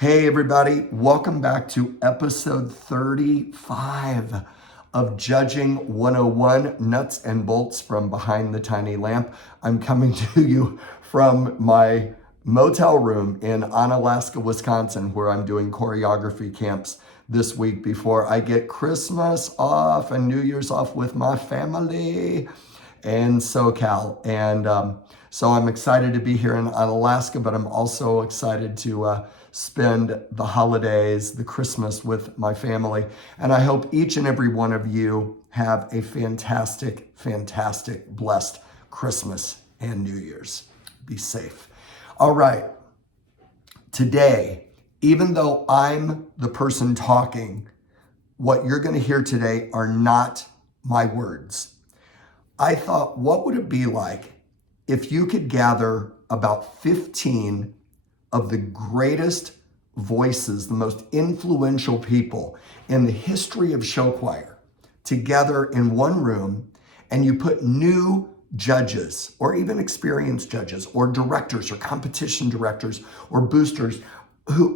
Hey everybody, welcome back to episode 35 of Judging 101, Nuts and Bolts from Behind the Tiny Lamp. I'm coming to you from my motel room in Onalaska, Wisconsin, where I'm doing choreography camps this week before I get Christmas off and New Year's off with my family in SoCal. So I'm excited to be here in Alaska, but I'm also excited to spend the holidays, the Christmas with my family. And I hope each and every one of you have a fantastic, fantastic, blessed Christmas and New Year's. Be safe. All right. Today, even though I'm the person talking, what you're going to hear today are not my words. I thought, what would it be like if you could gather about 15 of the greatest voices, the most influential people in the history of show choir together in one room, and you put new judges or even experienced judges or directors or competition directors or boosters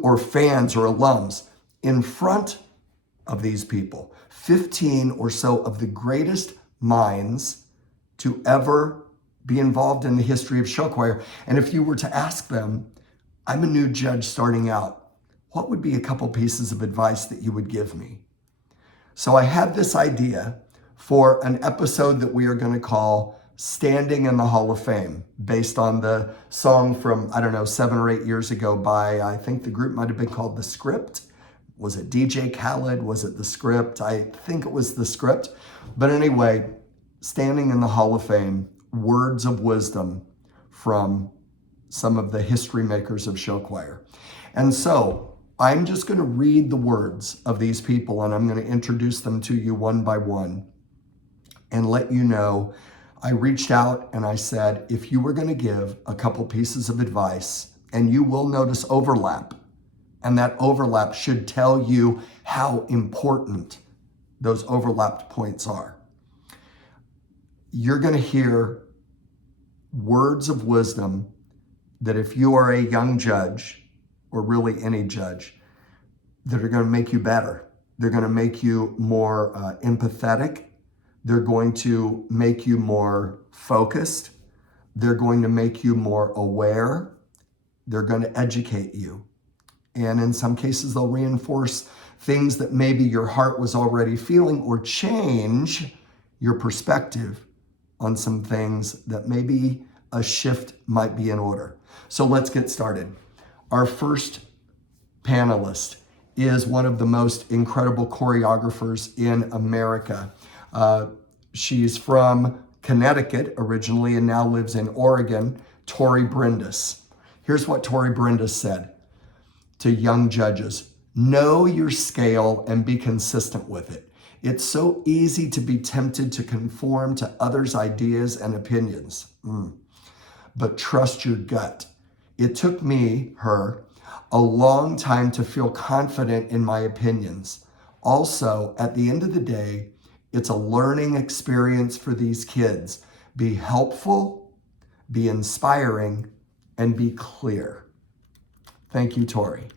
or fans or alums in front of these people, 15 or so of the greatest minds to ever be involved in the history of show choir. And if you were to ask them, I'm a new judge starting out, what would be a couple pieces of advice that you would give me? So I had this idea for an episode that we are going to call Standing in the Hall of Fame, based on the song from, 7 or 8 years ago by, I think the group might have been called The Script. Was it DJ Khaled? Was it The Script? I think it was The Script. But anyway, Standing in the Hall of Fame, words of wisdom from some of the history makers of show choir. And so I'm just going to read the words of these people, and I'm going to introduce them to you one by one and let you know. I reached out and I said, if you were going to give a couple pieces of advice, and you will notice overlap, and that overlap should tell you how important those overlapped points are. You're going to hear words of wisdom that if you are a young judge, or really any judge, that are going to make you better. They're going to make you more empathetic. They're going to make you more focused. They're going to make you more aware. They're going to educate you. And in some cases, they'll reinforce things that maybe your heart was already feeling, or change your perspective on some things that maybe a shift might be in order. So let's get started. Our first panelist is one of the most incredible choreographers in America. She's from Connecticut originally and now lives in Oregon, Tori Brindis. Here's what Tori Brindis said to young judges: know your scale and be consistent with it. It's so easy to be tempted to conform to others' ideas and opinions. But trust your gut. It took me, her, a long time to feel confident in my opinions. Also, at the end of the day, it's a learning experience for these kids. Be helpful, be inspiring, and be clear. Thank you, Tori.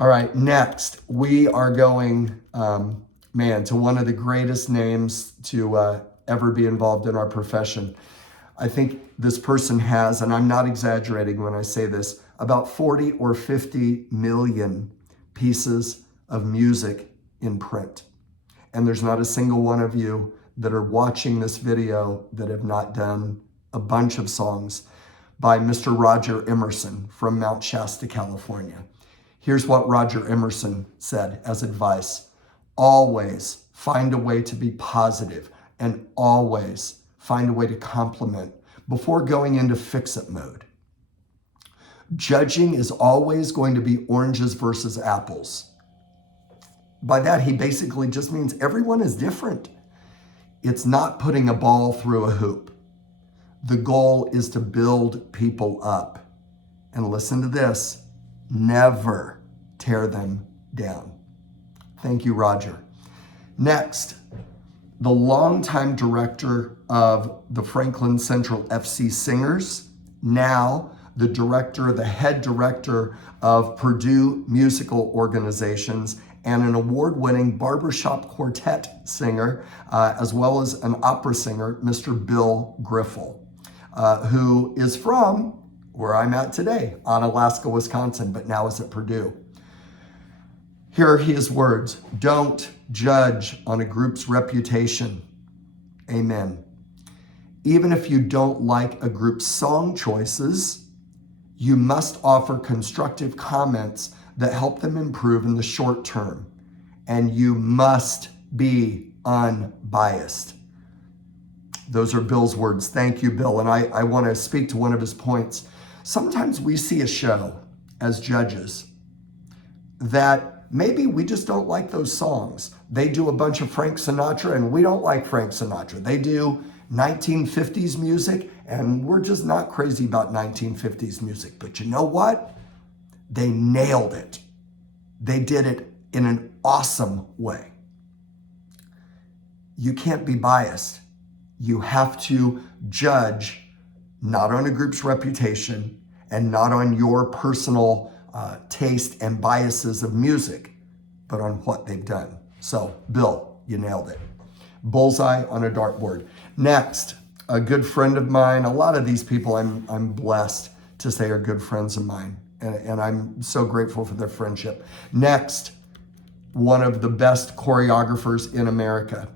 All right, next, we are going, to one of the greatest names to ever be involved in our profession. I think this person has, and I'm not exaggerating when I say this, about 40 or 50 million pieces of music in print. And there's not a single one of you that are watching this video that have not done a bunch of songs by Mr. Roger Emerson from Mount Shasta, California. Here's what Roger Emerson said as advice: always find a way to be positive, and always find a way to compliment before going into fix-it mode. Judging is always going to be oranges versus apples. By that, he basically just means everyone is different. It's not putting a ball through a hoop. The goal is to build people up. And listen to this: never tear them down. Thank you, Roger. Next, the longtime director of the Franklin Central FC Singers, now the head director of Purdue Musical Organizations, and an award-winning barbershop quartet singer, as well as an opera singer, Mr. Bill Griffel, who is from where I'm at today, Onalaska, Wisconsin, but now is at Purdue. Here are his words: "Don't judge on a group's reputation." Amen. Even if you don't like a group's song choices, you must offer constructive comments that help them improve in the short term. And you must be unbiased. Those are Bill's words. Thank you, Bill. And I want to speak to one of his points. Sometimes we see a show as judges that maybe we just don't like those songs. They do a bunch of Frank Sinatra and we don't like Frank Sinatra. They do 1950s music and we're just not crazy about 1950s music. But you know what? They nailed it. They did it in an awesome way. You can't be biased. You have to judge not on a group's reputation and not on your personal taste and biases of music, but on what they've done. So, Bill, you nailed it. Bullseye on a dartboard. Next, a good friend of mine. A lot of these people I'm blessed to say are good friends of mine, and I'm so grateful for their friendship. Next, one of the best choreographers in America,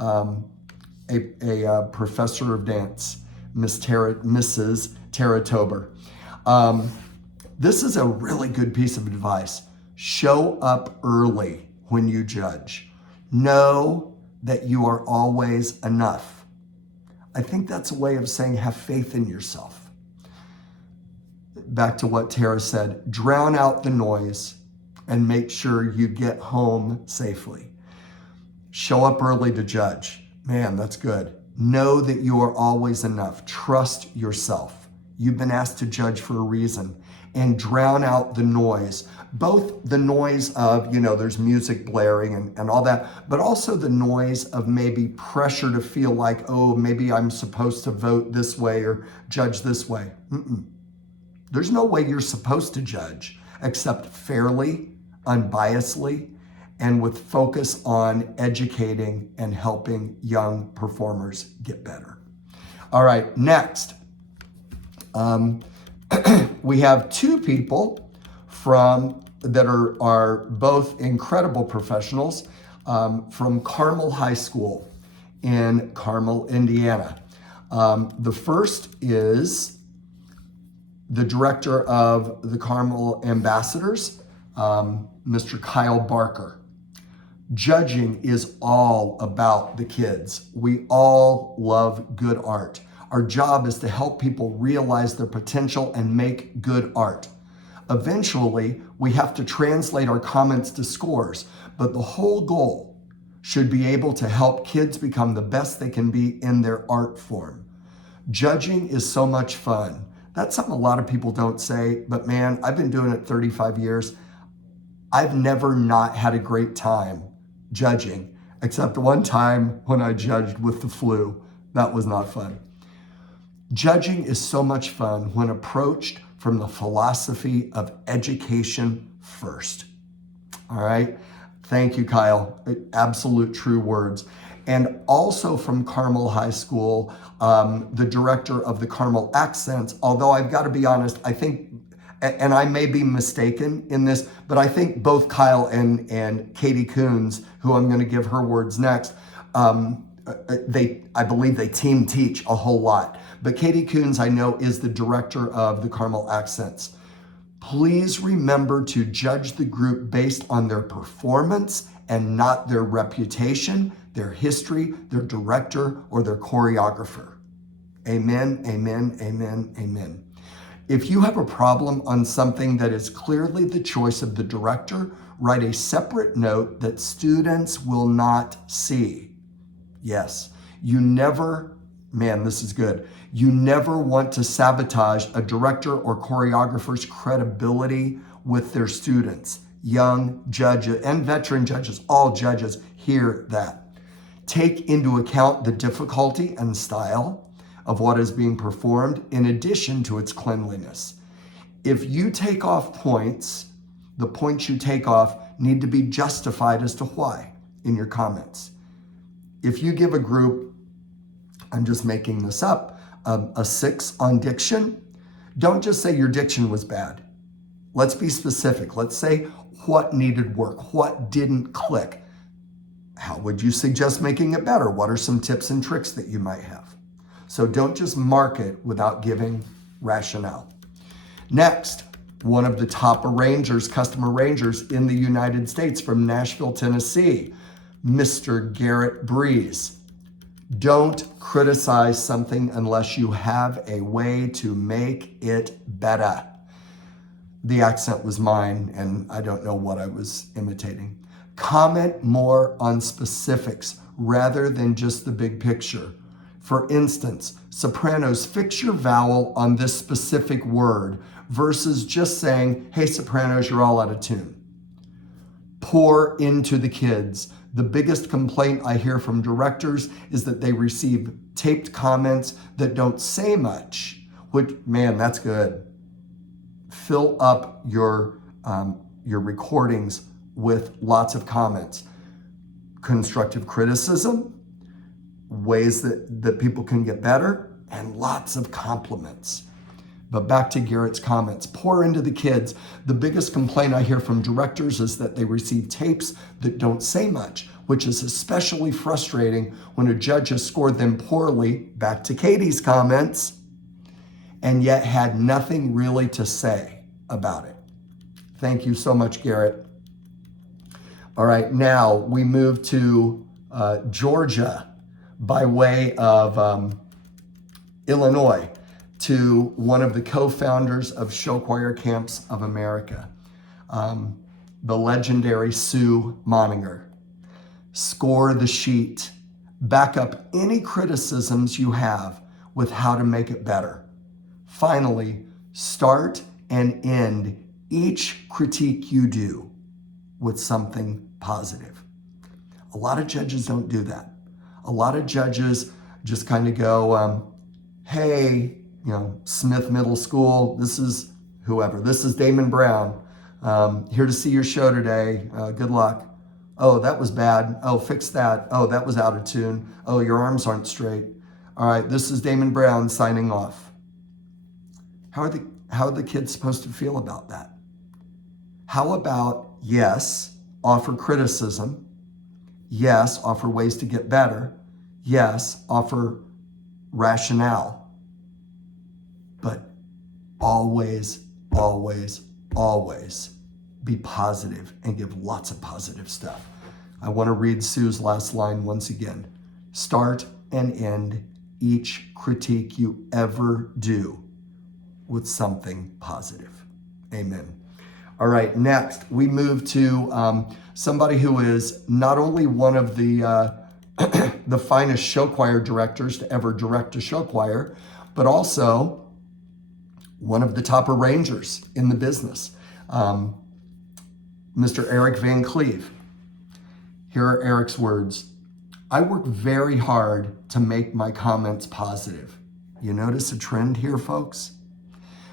a professor of dance, Mrs. Tara Tober. This is a really good piece of advice. Show up early when you judge. Know that you are always enough. I think that's a way of saying have faith in yourself. Back to what Tara said, drown out the noise and make sure you get home safely. Show up early to judge. Man, that's good. Know that you are always enough. Trust yourself. You've been asked to judge for a reason. And drown out the noise. Both the noise of, there's music blaring and all that, but also the noise of maybe pressure to feel like, oh, maybe I'm supposed to vote this way or judge this way. There's no way you're supposed to judge except fairly, unbiasedly, and with focus on educating and helping young performers get better. All right, next. We have two people that are both incredible professionals from Carmel High School in Carmel, Indiana. The first is the director of the Carmel Ambassadors, Mr. Kyle Barker. Judging is all about the kids. We all love good art. Our job is to help people realize their potential and make good art. Eventually, we have to translate our comments to scores, but the whole goal should be able to help kids become the best they can be in their art form. Judging is so much fun. That's something a lot of people don't say, but man, I've been doing it 35 years. I've never not had a great time judging, except one time when I judged with the flu. That was not fun. Judging is so much fun when approached from the philosophy of education first. All right. Thank you, Kyle. Absolute true words. And also from Carmel High School, the director of the Carmel Accents, although I've got to be honest, I think, and I may be mistaken in this, but I think both Kyle and Katie Coons, who I'm going to give her words next, I believe they team teach a whole lot. But Katie Coons, I know, is the director of the Carmel Accents. Please remember to judge the group based on their performance and not their reputation, their history, their director, or their choreographer. Amen, amen, amen, amen. If you have a problem on something that is clearly the choice of the director, write a separate note that students will not see. Yes, this is good. You never want to sabotage a director or choreographer's credibility with their students. Young judges and veteran judges, all judges hear that. Take into account the difficulty and style of what is being performed in addition to its cleanliness. If you take off points, the points you take off need to be justified as to why in your comments. If you give a group, I'm just making this up, a 6 on diction, don't just say your diction was bad. Let's be specific. Let's say what needed work, what didn't click. How would you suggest making it better? What are some tips and tricks that you might have? So don't just mark it without giving rationale. Next, one of the top arrangers, custom arrangers in the United States from Nashville, Tennessee, Mr. Garrett Breeze. Don't criticize something unless you have a way to make it better. The accent was mine, and I don't know what I was imitating. Comment more on specifics rather than just the big picture. For instance, sopranos, fix your vowel on this specific word versus just saying, hey, sopranos, you're all out of tune. Pour into the kids. The biggest complaint I hear from directors is that they receive taped comments that don't say much, which, man, that's good. Fill up your recordings with lots of comments. Constructive criticism, ways that people can get better, and lots of compliments. But back to Garrett's comments. Pour into the kids. The biggest complaint I hear from directors is that they receive tapes that don't say much, which is especially frustrating when a judge has scored them poorly, back to Katie's comments, and yet had nothing really to say about it. Thank you so much, Garrett. All right, now we move to Georgia by way of Illinois, to one of the co-founders of Show Choir Camps of America, the legendary Sue Moninger. Score the sheet. Back up any criticisms you have with how to make it better. Finally, start and end each critique you do with something positive. A lot of judges don't do that. A lot of judges just kind of go, hey, Smith Middle School, this is whoever. This is Damon Brown. Here to see your show today. Good luck. Oh, that was bad. Oh, fix that. Oh, that was out of tune. Oh, your arms aren't straight. All right, this is Damon Brown signing off. How are the kids supposed to feel about that? How about, yes, offer criticism. Yes, offer ways to get better. Yes, offer rationale. But always, always, always be positive and give lots of positive stuff. I want to read Sue's last line once again. Start and end each critique you ever do with something positive. Amen. All right, next we move to somebody who is not only one of the the finest show choir directors to ever direct a show choir, but also one of the top arrangers in the business, Mr. Eric Van Cleef. Here are Eric's words. I work very hard to make my comments positive. You notice a trend here, folks?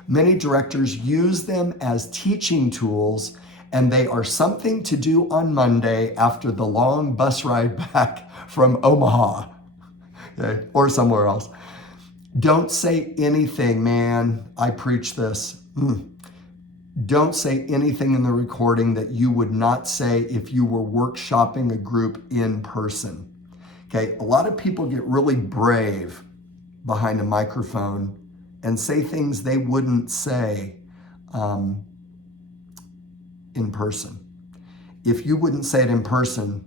Many directors use them as teaching tools, and they are something to do on Monday after the long bus ride back from Omaha, okay, or somewhere else. Don't say anything, man. I preach this. Don't say anything in the recording that you would not say if you were workshopping a group in person. Okay, a lot of people get really brave behind a microphone and say things they wouldn't say in person. If you wouldn't say it in person,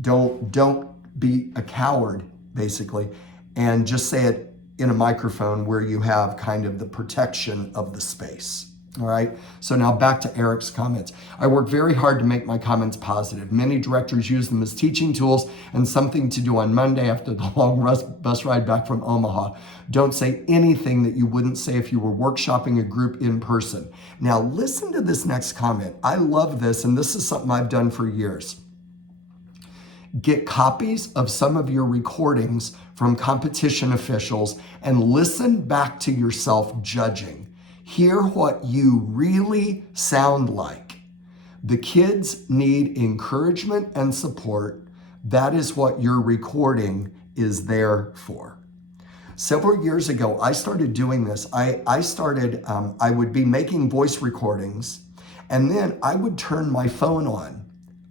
don't be a coward, basically, and just say it in a microphone where you have kind of the protection of the space. All right, so now back to Eric's comments. I work very hard to make my comments positive. Many directors use them as teaching tools and something to do on Monday after the long bus ride back from Omaha. Don't say anything that you wouldn't say if you were workshopping a group in person. Now listen to this next comment. I love this, and this is something I've done for years. Get copies of some of your recordings from competition officials and listen back to yourself judging. Hear what you really sound like. The kids need encouragement and support. That is what your recording is there for. Several years ago, I started doing this. I would be making voice recordings, and then I would turn my phone on,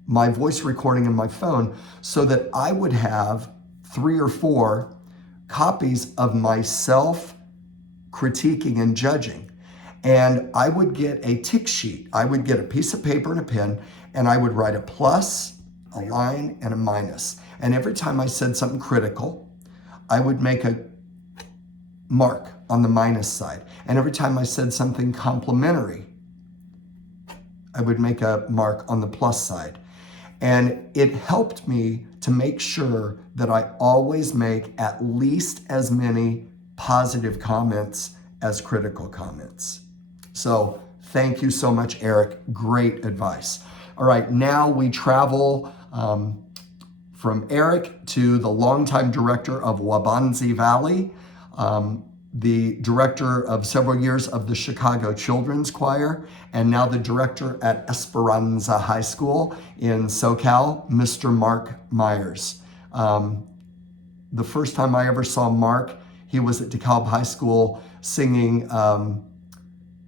my voice recording in my phone, so that I would have 3 or 4 copies of myself critiquing and judging. And I would get a tick sheet. I would get a piece of paper and a pen, and I would write a plus, a line, and a minus. And every time I said something critical, I would make a mark on the minus side. And every time I said something complimentary, I would make a mark on the plus side. And it helped me to make sure that I always make at least as many positive comments as critical comments. So thank you so much, Eric. Great advice. All right, now we travel from Eric to the longtime director of Wabanzi Valley, the director of several years of the Chicago Children's Choir, and now the director at Esperanza High School in SoCal, Mr. Mark Myers. The first time I ever saw Mark, he was at DeKalb High School singing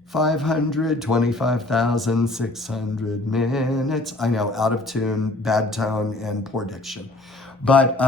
525,600 minutes. I know, out of tune, bad tone, and poor diction. But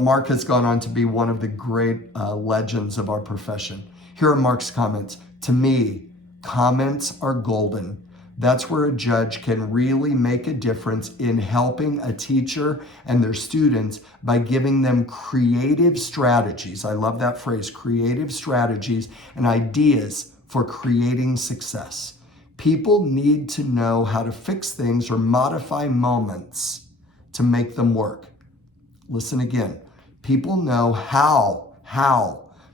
Mark has gone on to be one of the great legends of our profession. Here are Mark's comments. To me, comments are golden. That's where a judge can really make a difference in helping a teacher and their students by giving them creative strategies. I love that phrase, creative strategies and ideas for creating success. People need to know how to fix things or modify moments to make them work. Listen again. People know how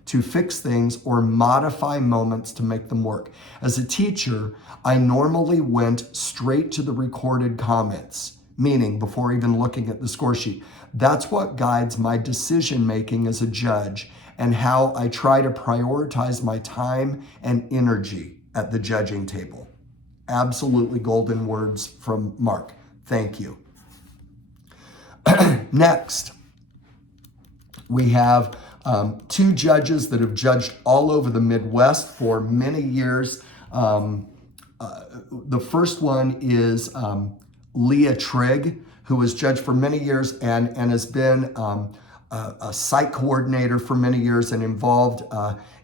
to fix things or modify moments to make them work. As a teacher, I normally went straight to the recorded comments, meaning before even looking at the score sheet. That's what guides my decision making as a judge and how I try to prioritize my time and energy at the judging table. Absolutely golden words from Mark. Thank you. Next, we have 2 judges that have judged all over the Midwest for many years. The first one is Leah Trigg, who was judged for many years and has been a site coordinator for many years and involved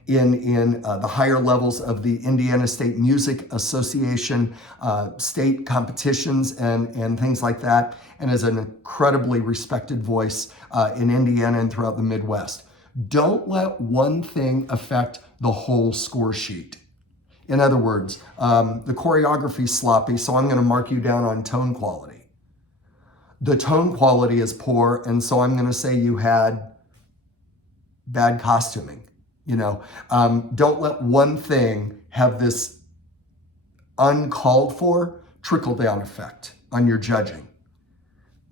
in the higher levels of the Indiana State Music Association state competitions and things like that, and is an incredibly respected voice in Indiana and throughout the Midwest. Don't let one thing affect the whole score sheet. In other words, the choreography's sloppy, so I'm going to mark you down on tone quality. The tone quality is poor, and so I'm going to say you had bad costuming. Don't let one thing have this uncalled for trickle-down effect on your judging.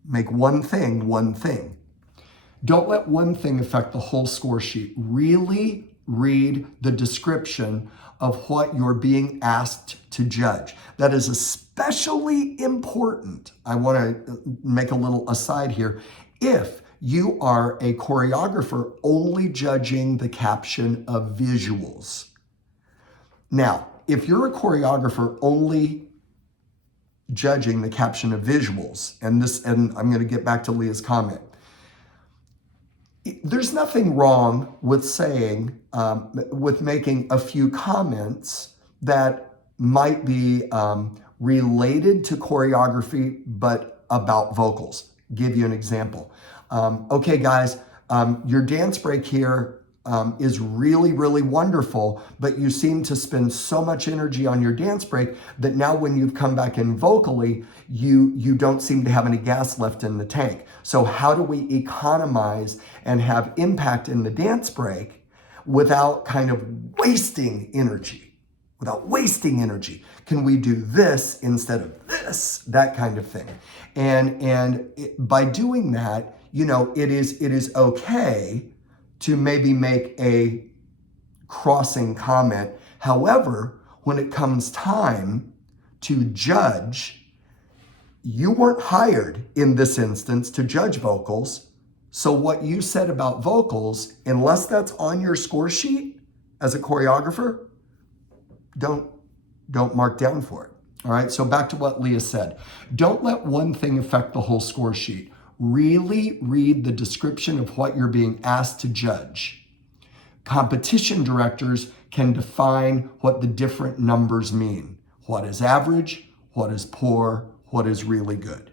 Make one thing one thing. Don't let one thing affect the whole score sheet. Really read the description of what you're being asked to judge. That is especially important. I want to make a little aside here. If you are a choreographer only judging the caption of visuals. Now, if you're a choreographer only judging the caption of visuals, and I'm going to get back to Leah's comment, there's nothing wrong with saying, with making a few comments that might be related to choreography, but about vocals. Give you an example. Okay, guys, your dance break here is really, really wonderful, but you seem to spend so much energy on your dance break that now when you've come back in vocally, you don't seem to have any gas left in the tank. So how do we economize and have impact in the dance break without kind of wasting energy? Without wasting energy. Can we do this instead of this? That kind of thing. And by doing that, it is okay to maybe make a crossing comment. However, when it comes time to judge, you weren't hired in this instance to judge vocals. So what you said about vocals, unless that's on your score sheet as a choreographer, don't mark down for it. All right, so back to what Leah said. Don't let one thing affect the whole score sheet. Really read the description of what you're being asked to judge. Competition directors can define what the different numbers mean. What is average, what is poor, what is really good.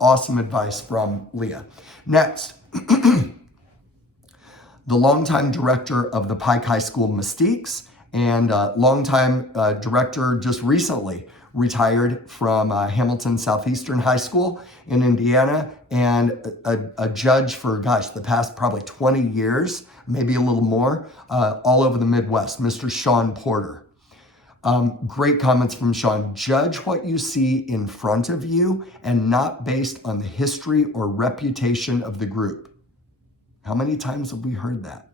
Awesome advice from Leah. Next, the longtime director of the Pike High School Mystiques and longtime director just recently retired from Hamilton Southeastern High School in Indiana, and a judge for, the past probably 20 years, maybe a little more, all over the Midwest, Mr. Sean Porter. Great comments from Sean. Judge what you see in front of you and not based on the history or reputation of the group. How many times have we heard that?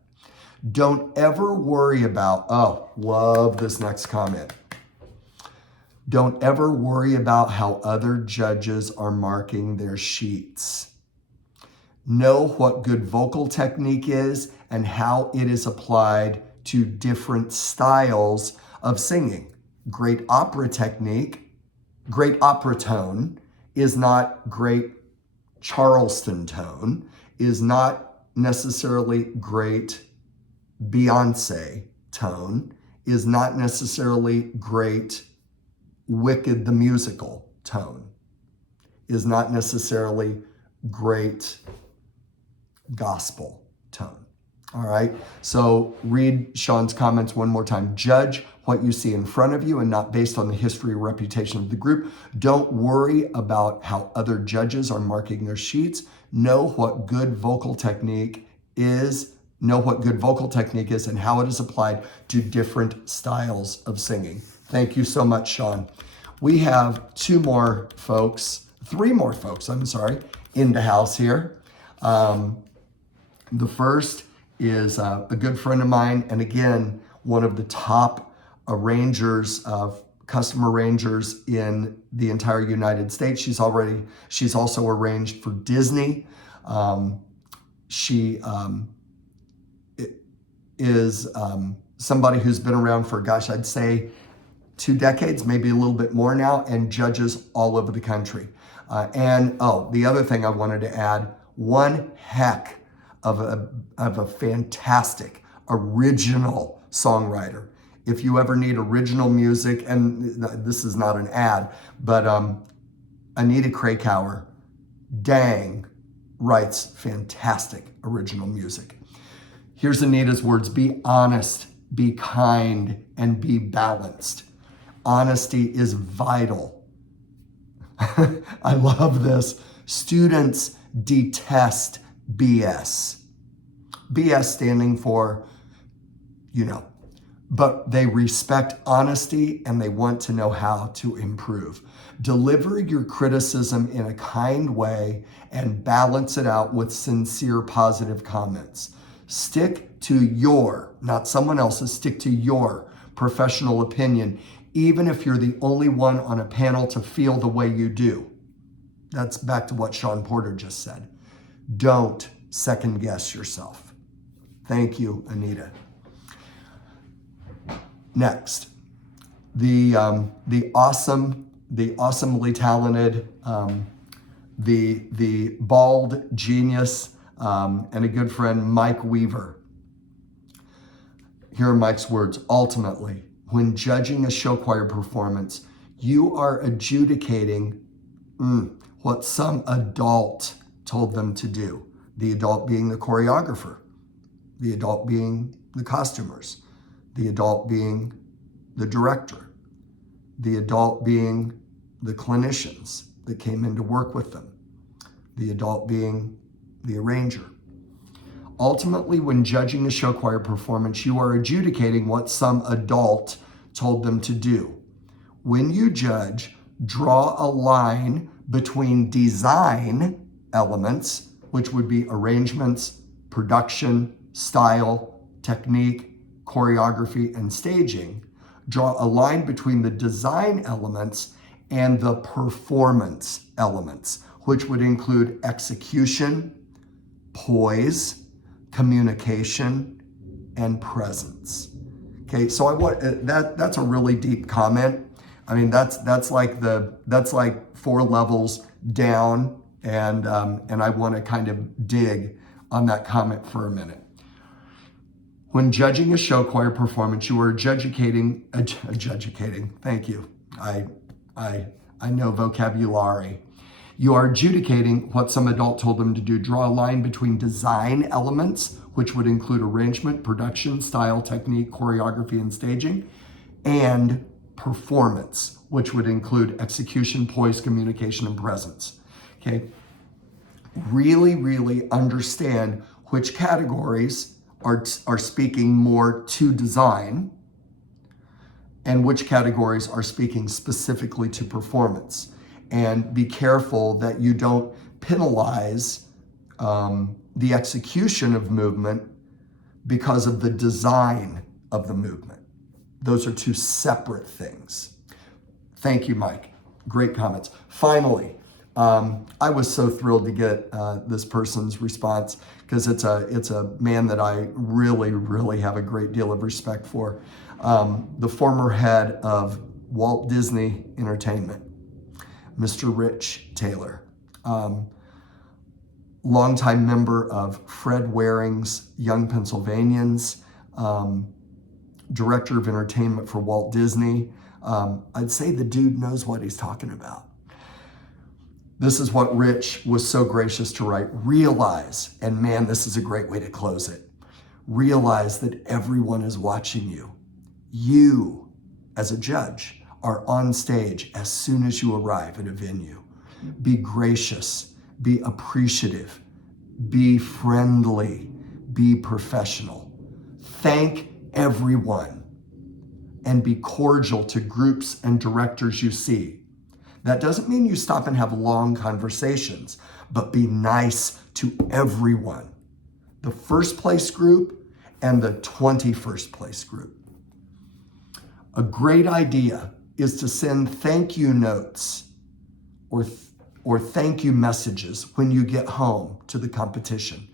Don't ever worry about, love this next comment. Don't ever worry about how other judges are marking their sheets. Know what good vocal technique is and how it is applied to different styles of singing. Great opera technique, great opera tone is not great Charleston tone, is not necessarily great Beyonce tone, is not necessarily great Wicked the musical tone, is not necessarily great gospel tone. All right, so read Sean's comments one more time. Judge what you see in front of you and not based on the history or reputation of the group. Don't worry about how other judges are marking their sheets. Know what good vocal technique is. Know what good vocal technique is and how it is applied to different styles of singing. Thank you so much, Sean. We have three more folks, in the house here. The first is a good friend of mine, and again, one of the top arrangers of custom arrangers in the entire United States. She's also arranged for Disney. She is somebody who's been around for, I'd say 2 decades, maybe a little bit more now, and judges all over the country. The other thing I wanted to add, one heck of a fantastic original songwriter. If you ever need original music, and this is not an ad, but Anita Krakauer, writes fantastic original music. Here's Anita's words: be honest, be kind, and be balanced. Honesty is vital. I love this. Students detest BS. BS standing for, but they respect honesty and they want to know how to improve. Deliver your criticism in a kind way and balance it out with sincere positive comments. Stick to your, not someone else's, stick to your professional opinion, even if you're the only one on a panel to feel the way you do. That's back to what Sean Porter just said. Don't second guess yourself. Thank you, Anita. Next, the awesomely talented, the bald genius, and a good friend, Mike Weaver. Here are Mike's words. Ultimately, when judging a show choir performance, you are adjudicating what some adult told them to do. The adult being the choreographer, the adult being the costumers, the adult being the director, the adult being the clinicians that came in to work with them, the adult being the arranger. Ultimately, when judging a show choir performance, you are adjudicating what some adult told them to do. When you judge, draw a line between design elements, which would be arrangements, production, style, technique, choreography, and staging, Draw a line between the design elements and the performance elements, which would include execution, poise, communication, and presence. Okay, so I want that's a really deep comment. I mean, that's like 4 levels down, and I want to kind of dig on that comment for a minute. When judging a show choir performance, you are adjudicating. Thank you. I know vocabulary. You are adjudicating what some adult told them to do. Draw a line between design elements, which would include arrangement, production, style, technique, choreography, and staging, and performance, which would include execution, poise, communication, and presence. Okay? Really, really understand which categories are speaking more to design and which categories are speaking specifically to performance. And be careful that you don't penalize the execution of movement because of the design of the movement. Those are 2 separate things. Thank you, Mike. Great comments. Finally, I was so thrilled to get this person's response because it's a man that I really, really have a great deal of respect for. The former head of Walt Disney Entertainment, Mr. Rich Taylor, longtime member of Fred Waring's Young Pennsylvanians, director of entertainment for Walt Disney. I'd say the dude knows what he's talking about. This is what Rich was so gracious to write. Realize, and man, this is a great way to close it. Realize that everyone is watching you. You, as a judge, are on stage as soon as you arrive at a venue. Be gracious, be appreciative, be friendly, be professional. Thank everyone and be cordial to groups and directors you see. That doesn't mean you stop and have long conversations, but be nice to everyone. The first place group and the 21st place group. A great idea is to send thank you notes or thank you messages when you get home to the competition.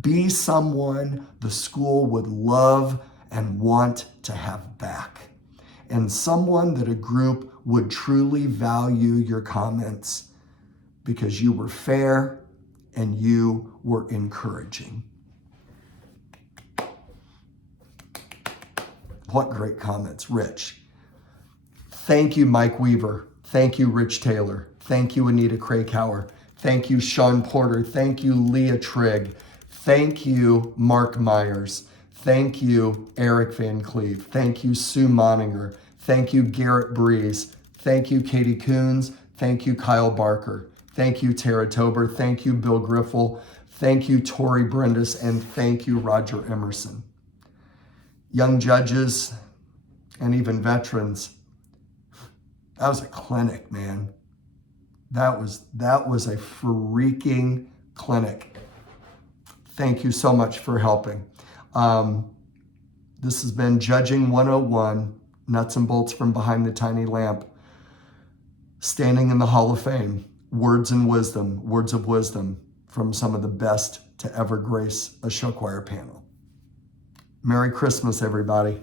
Be someone the school would love and want to have back, and someone that a group would truly value your comments because you were fair and you were encouraging. What great comments, Rich. Thank you, Mike Weaver. Thank you, Rich Taylor. Thank you, Anita Krakauer. Thank you, Sean Porter. Thank you, Leah Trigg. Thank you, Mark Myers. Thank you, Eric Van Cleef. Thank you, Sue Moninger. Thank you, Garrett Breeze. Thank you, Katie Coons. Thank you, Kyle Barker. Thank you, Tara Tober. Thank you, Bill Griffel. Thank you, Tori Brendis. And thank you, Roger Emerson. Young judges and even veterans, that was a clinic, man. That was a freaking clinic. Thank you so much for helping. This has been Judging 101, nuts and bolts from behind the tiny lamp. Standing in the Hall of Fame, words of wisdom from some of the best to ever grace a show choir panel. Merry Christmas, everybody.